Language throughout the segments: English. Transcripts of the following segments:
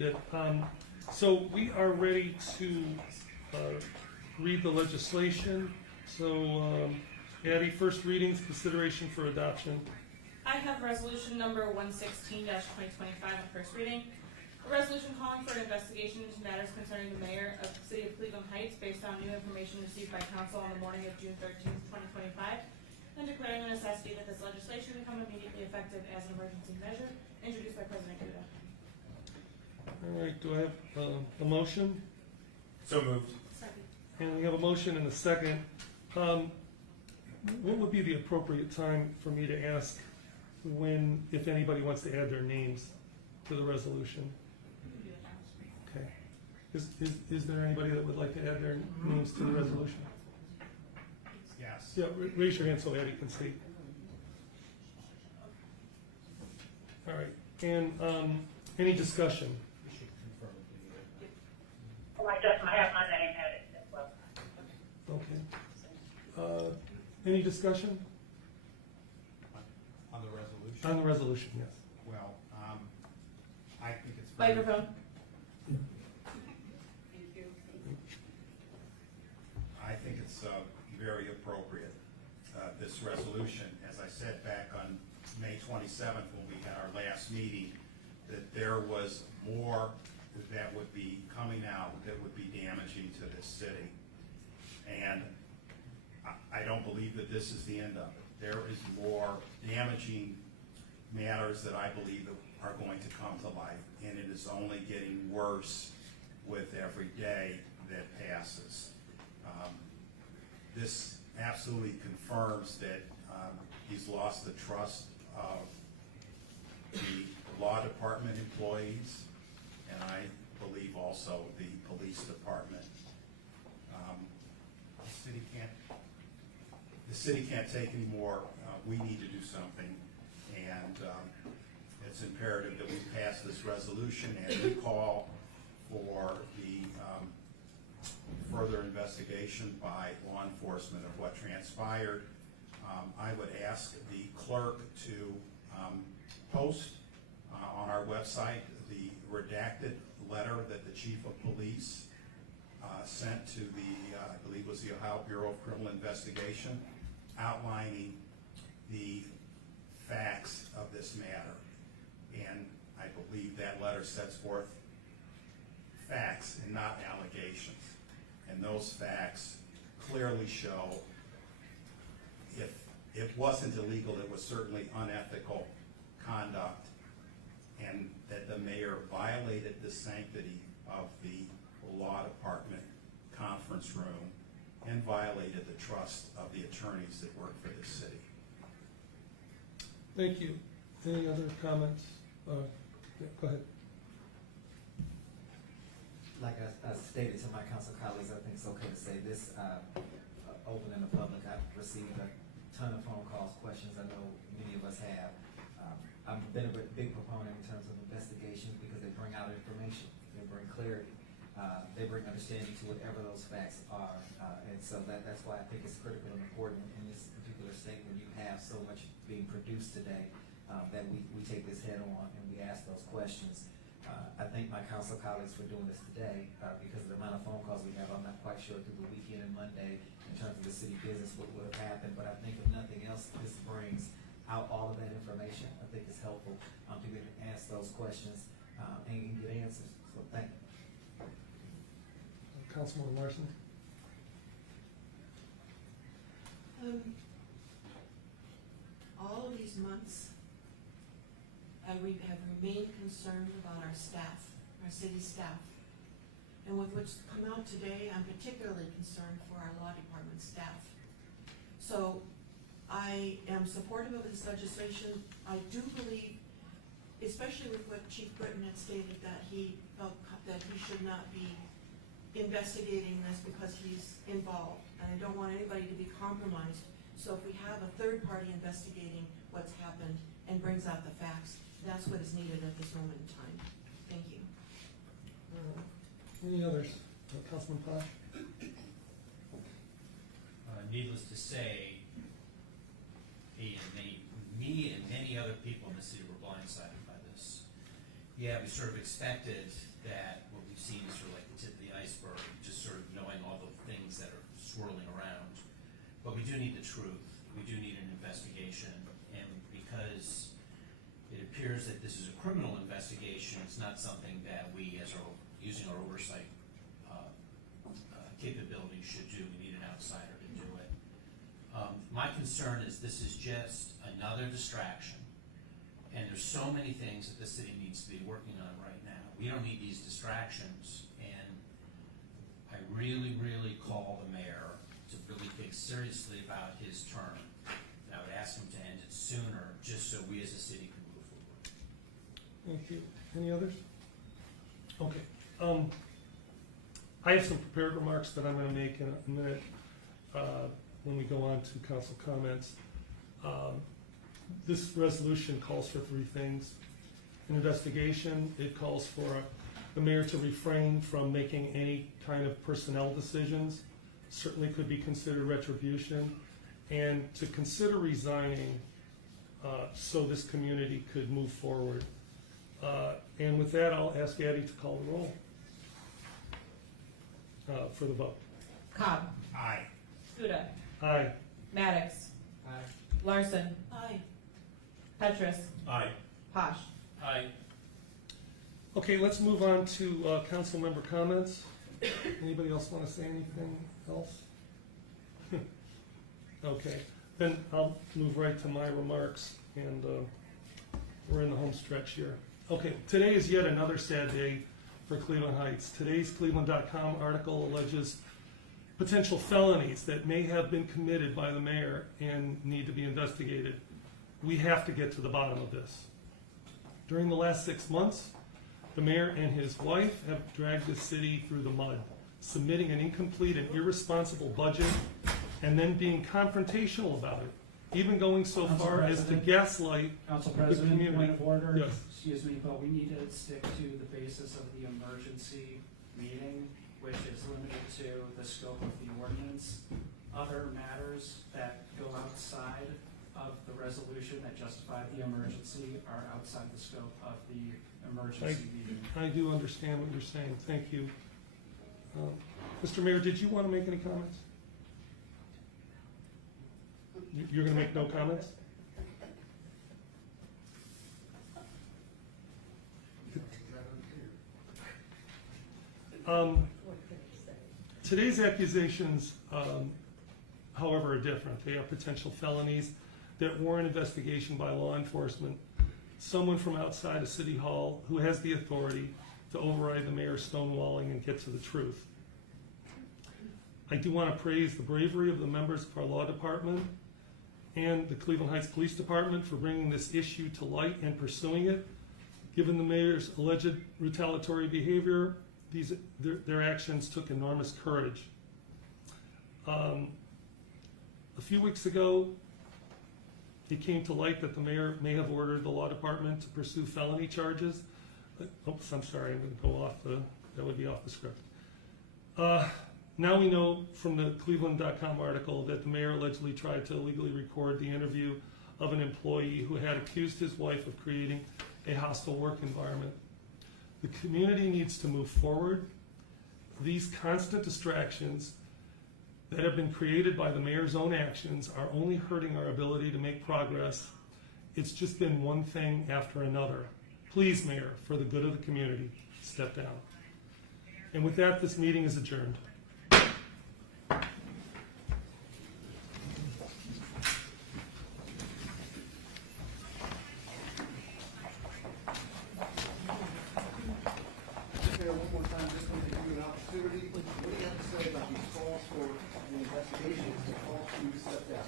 Good. So we are ready to read the legislation. So Addie, first readings, consideration for adoption. I have resolution number 116-2025 on first reading. A resolution calling for an investigation into matters concerning the mayor of the city of Cleveland Heights based on new information received by council on the morning of June 13th, 2025, and declaring the necessity that this legislation become immediately effective as an emergency measure, introduced by President Kuda. All right, do I have a motion? So moved. Second. And we have a motion and a second. What would be the appropriate time for me to ask when, if anybody wants to add their names to the resolution? Okay. Is there anybody that would like to add their names to the resolution? Yes. Yeah, raise your hand so Addie can see. All right, and any discussion? We should confirm if we need it. Oh, I have my name added as well. Okay. Any discussion On the resolution? on the resolution? Yes. Well, I think it's. Microphone. I think it's very appropriate, this resolution. As I said back on May 27th, when we had our last meeting, that there was more that would be coming out that would be damaging to this city. And I don't believe that this is the end of it. There is more damaging matters that I believe that are going to come to light, and it is only getting worse with every day that passes. This absolutely confirms that he's lost the trust of the law department employees, and I believe also the police department. The city can't take any more. We need to do something, and it's imperative that we pass this resolution and we call for the further investigation by law enforcement of what transpired. I would ask the clerk to post on our website the redacted letter that the chief of police sent to the, I believe it was the Ohio Bureau of Criminal Investigation, outlining the facts of this matter. And I believe that letter sets forth facts and not allegations. And those facts clearly show if it wasn't illegal, it was certainly unethical conduct, and that the mayor violated the sanctity of the law department conference room and violated the trust of the attorneys that work for the city. Thank you. Any other comments? Yeah, go ahead. Like I stated to my council colleagues, I think it's okay to say this, open in the public. I've received a ton of phone calls, questions. I know many of us have. I've been a big proponent in terms of investigations because they bring out information, they bring clarity, they bring understanding to whatever those facts are. And so that's why I think it's critical and important in this particular state when you have so much being produced today, that we take this head on and we ask those questions. I thank my council colleagues for doing this today, because of the amount of phone calls we have. I'm not quite sure through the weekend and Monday in terms of the city business what would have happened, but I think if nothing else, this brings out all of that information. I think it's helpful to be able to ask those questions and get answers. So thank you. Councilman Larson? All of these months, we have remained concerned about our staff, our city staff. And with what's come out today, I'm particularly concerned for our law department staff. So I am supportive of this legislation. I do believe, especially with what Chief Britton had stated, that he felt that he should not be investigating this because he's involved. And I don't want anybody to be compromised. So if we have a third party investigating what's happened and brings out the facts, that's what is needed at this moment in time. Thank you. Any others? Councilman Posh? Needless to say, me and many other people in the city were blindsided by this. Yeah, we sort of expected that what we've seen is sort of like the tip of the iceberg, just sort of knowing all the things that are swirling around. But we do need the truth. We do need an investigation. And because it appears that this is a criminal investigation, it's not something that we, as our, using our oversight capabilities, should do. We need an outsider to do it. My concern is this is just another distraction. And there's so many things that the city needs to be working on right now. We don't need these distractions. And I really, really call the mayor to really think seriously about his term. And I would ask him to end it sooner, just so we as a city can move forward. Thank you. Any others? Okay. I have some prepared remarks that I'm gonna make in a minute, when we go on to council comments. This resolution calls for three things. An investigation, it calls for the mayor to refrain from making any kind of personnel decisions, certainly could be considered retribution, and to consider resigning so this community could move forward. And with that, I'll ask Addie to call the roll for the vote. Cobb. Aye. Studa. Aye. Maddox. Aye. Larson. Aye. Petrus. Aye. Posh. Aye. Okay, let's move on to council member comments. Anybody else want to say anything else? Okay, then I'll move right to my remarks, and we're in the home stretch here. Okay, today is yet another sad day for Cleveland Heights. Today's Cleveland.com article alleges potential felonies that may have been committed by the mayor and need to be investigated. We have to get to the bottom of this. During the last 6 months, the mayor and his wife have dragged the city through the mud, submitting an incomplete and irresponsible budget, and then being confrontational about it, even going so Council far as to President. gaslight. Council The President, community. point of order. Yes. Excuse me, but we need to stick to the basis of the emergency meeting, which is limited to the scope of the ordinance. Other matters that go outside of the resolution that justify the emergency are outside the scope of the emergency meeting. I do understand what you're saying. Thank you. Mr. Mayor, did you want to make any comments? You're going to make no comments? Today's accusations, however, are different. They are potential felonies that warrant investigation by law enforcement. Someone from outside of City Hall who has the authority to override the mayor's stonewalling and get to the truth. I do want to praise the bravery of the members of our law department and the Cleveland Heights Police Department for bringing this issue to light and pursuing it. Given the mayor's alleged retaliatory behavior, their actions took enormous courage. A few weeks ago, it came to light that the mayor may have ordered the law department to pursue felony charges. Oops, I'm sorry, I'm going to go off that would be off the script. Now we know from the Cleveland.com article that the mayor allegedly tried to illegally record the interview of an employee who had accused his wife of creating a hostile work environment. The community needs to move forward. These constant distractions that have been created by the mayor's own actions are only hurting our ability to make progress. It's just been one thing after another. Please, Mayor, for the good of the community, step down. And with that, this meeting is adjourned. One more time, just want to give you an opportunity. What do you have to say about these calls for the investigations, the calls for you to step down?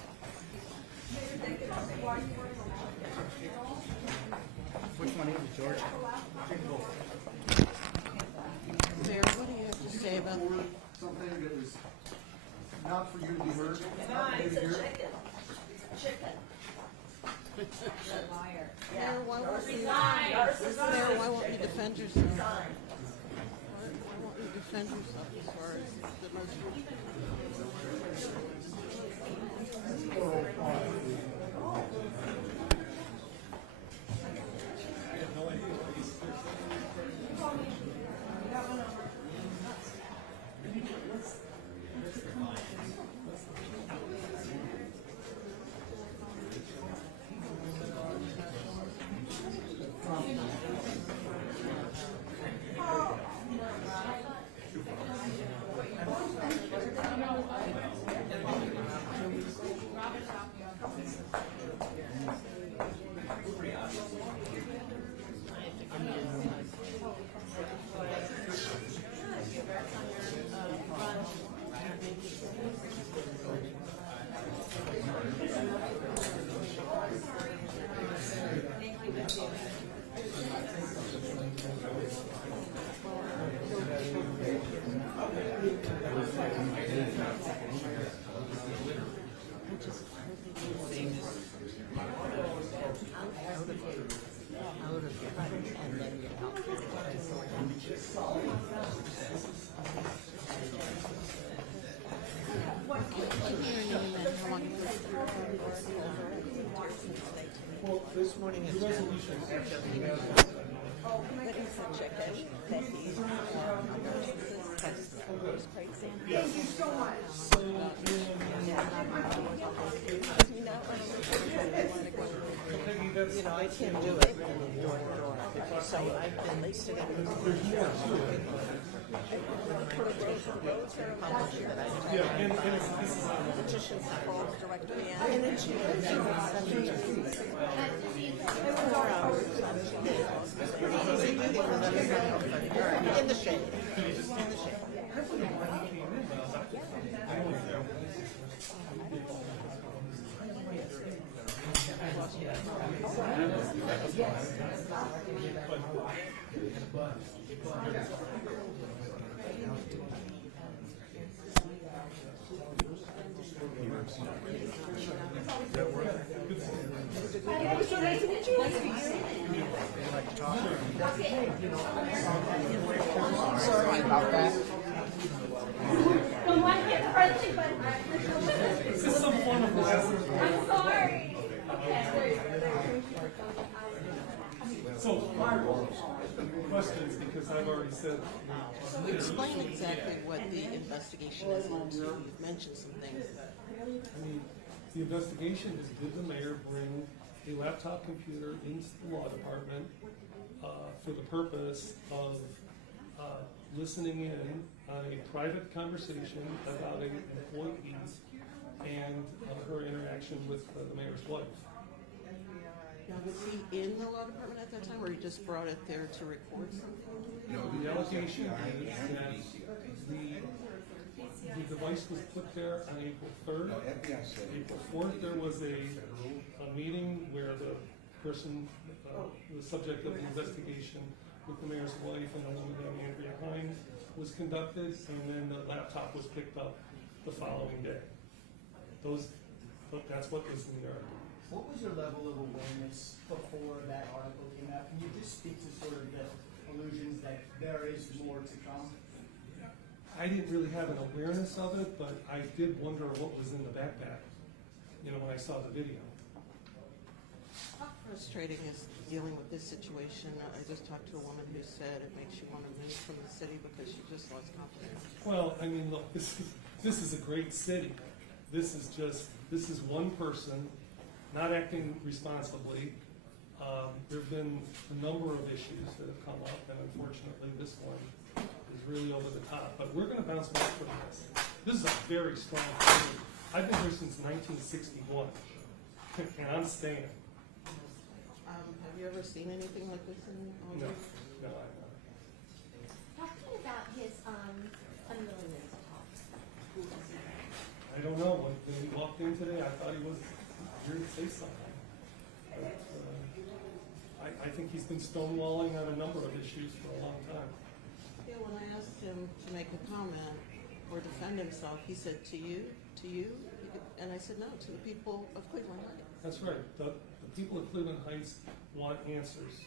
Which one is it, George? Take a vote. Mayor, what do you have to say about Forward something that was not for you to be heard. It's a chicken. Mayor, why won't you, Resign. Mayor, why won't you defend yourself? Resign. Why won't you defend yourself as far as the most? This morning is resolution actually has. That is a check that he Yes. You know, I can't do it door to door. So I've been sitting in Yeah, and this is petitions that falls directly in. And then she lives in 4 hours. In the shade. In the shade. Sorry about that. Is this some form of harassment? I'm sorry. So, questions, because I've already said. Explain exactly what the investigation is into. You've mentioned some things. I mean, the investigation is, did the mayor bring a laptop computer into the law department for the purpose of listening in on a private conversation about an employee and her interaction with the mayor's wife? Now, was he in the law department at that time, or he just brought it there to record something? The allegation is that the device was put there on April 3rd. April 4th, there was a meeting where the person, the subject of the investigation with the mayor's wife and a woman named Andrea Hines was conducted, and then the laptop was picked up the following day. That's what was in the article. What was your level of awareness before that article came out? Can you just speak to sort of the illusions that there is more to come? I didn't really have an awareness of it, but I did wonder what was in the backpack, when I saw the video. How frustrating is dealing with this situation? I just talked to a woman who said it makes you want to move from the city because she just lost confidence. Well, I mean, look, this is a great city. This is one person not acting responsibly. There have been a number of issues that have come up, and unfortunately, this one is really over the top. But we're going to bounce back from this. This is a very strong city. I've been here since 1961, and I'm staying. Have you ever seen anything like this in No, Albany? no, I'm not. Talking about his unwillingness to talk. I don't know. When he walked in today, I thought he was here to say something. But, I think he's been stonewalling on a number of issues for a long time. Yeah, when I asked him to make a comment or defend himself, he said, to you? And I said, no, to the people of Cleveland Heights. That's right. The people of Cleveland Heights want answers.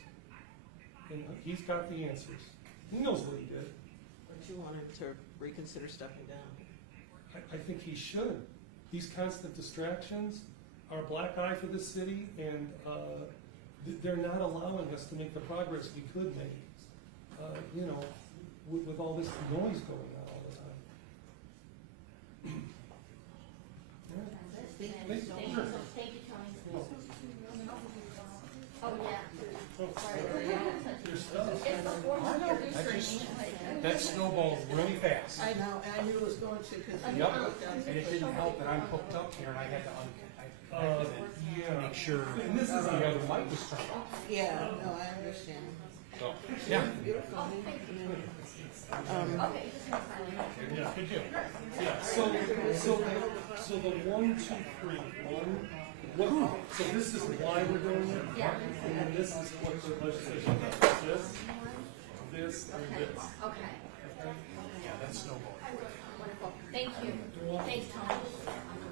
And he's got the answers. He knows what he did. But you wanted to reconsider stepping down. I think he should. These constant distractions are a black eye for this city, and they're not allowing us to make the progress we could make, you know, with all this noise going on all the time. Yeah. Thank Thank- you, sure. thank you, Tony. Oh, yeah. Sorry. Your stuff. It's the fourth. That snowballed really fast. I know, and I knew it was going to, because. Yep, and it didn't help that I'm hooked up here and I had to Yeah. make sure And this is the other light was turned off. Yeah, no, I understand. So, yeah. Beautiful. Okay, just one second. Yeah, good deal. Yeah, so the 1, 2, 3, 1, what, so this is why we're doing it? Yeah. And then this is what the legislation does, this, and this. Okay. Yeah, that snowball. Wonderful. Thank you. Thanks, Tony.